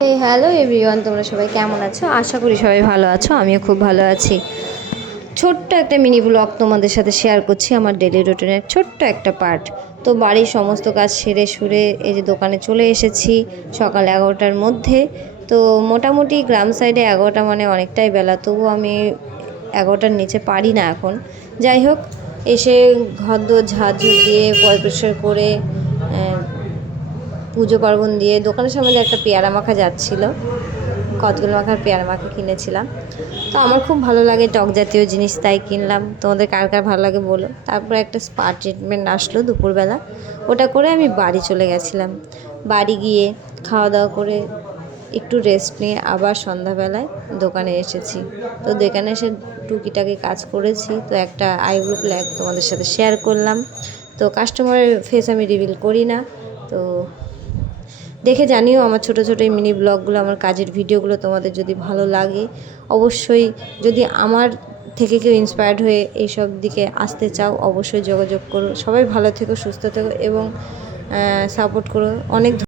Hello everyone, তোমরা সবাই কেমন আছো? আশা করি সবাই ভালো আছো। আমিও খুব ভালো আছি। ছোট্ট একটা মিনি ব্লগ তোমাদের সাথে শেয়ার করছি, আমার ডেলি রুটিনের ছোট্ট একটা পার্ট। তো বাড়ির সমস্ত কাজ সেরে সুরে এই যে দোকানে চলে এসেছি সকাল 11টার মধ্যে। তো মোটামুটি গ্রাম সাইডে 11টা মানে অনেকটাই বেলা, তবু আমি 11টার নিচে পারি না এখন। যাই হোক, এসে ঘর দোর ঝাড়ঝুড় দিয়ে পরিষ্কার করে পুজো পার্বণ দিয়ে দোকানের সামনে একটা পেয়ারা মাখা যাচ্ছিলো, কতগুলো মাখার পেয়ারা মাখা কিনেছিলাম। তো আমার খুব ভালো লাগে টক জাতীয় জিনিস, তাই কিনলাম। তোমাদের কার কার ভালো লাগে বলো। তারপরে একটা স্পা ট্রিটমেন্ট আসলো দুপুরবেলা, ওটা করে আমি বাড়ি চলে গেছিলাম। বাড়ি গিয়ে খাওয়া দাওয়া করে একটু রেস্ট নিয়ে আবার সন্ধ্যাবেলায় দোকানে এসেছি। তো দোকানে এসে টুকিটাকি কাজ করেছি। তো একটা আইব্রো প্ল্যাক তোমাদের সাথে শেয়ার করলাম। তো কাস্টমারের ফেস আমি রিভিল করি না। তো দেখে জানিও আমার ছোটো ছোটো এই মিনি ব্লগগুলো, আমার কাজের ভিডিওগুলো তোমাদের যদি ভালো লাগে। অবশ্যই যদি আমার থেকে কেউ ইন্সপায়ার্ড হয়ে এইসব দিকে আসতে চাও, অবশ্যই যোগাযোগ করো। সবাই ভালো থেকো, সুস্থ থেকো এবং সাপোর্ট করো। অনেক